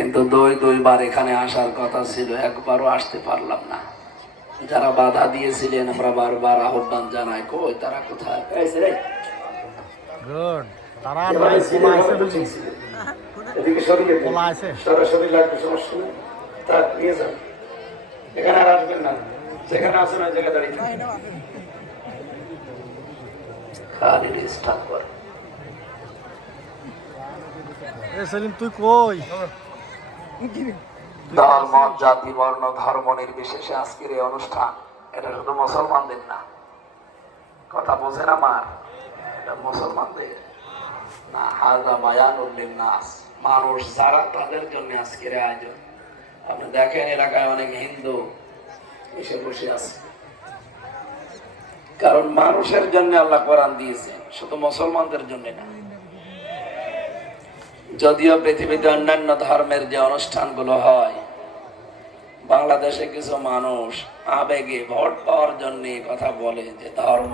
কিন্তু দুইবার এখানে আসার কথা ছিল, একবারও আসতে পারলাম না। যারা বাধা দিয়েছিলেন আমরা বারবার আহ্বান জানাই, কই তারা কোথায়? গুড তারা নাই পোলা আছে বুঝি এদিকে সরিয়ে দিন, পোলা আছে সরাসরি লাগবে, সমস্যা নেই। তার নিয়ে যান, এখানে আর আসবেন না, যেখানে আসেন ওই জায়গায় দাঁড়িয়ে থাকুন। খালি ডিস্টার্ব করে। এ সেলিম তুই কই দল মত জাতি বর্ণ ধর্ম নির্বিশেষে আজকের এই অনুষ্ঠান, এটা শুধু মুসলমানদের না, কথা বোঝেন আমার, এটা মুসলমানদের না, হাজা বায়ানুল লিন্নাস, মানুষ যারা তাদের জন্য আজকের আয়োজন। আপনি দেখেন এলাকায় অনেক হিন্দু এসে বসে আছে, কারণ মানুষের জন্য আল্লাহ কোরআন দিয়েছে, শুধু মুসলমানদের জন্য না। যদিও পৃথিবীতে অন্যান্য ধর্মের যে অনুষ্ঠানগুলো হয়, বাংলাদেশে কিছু মানুষ আবেগে ভোট পাওয়ার জন্য কথা বলে যে ধর্ম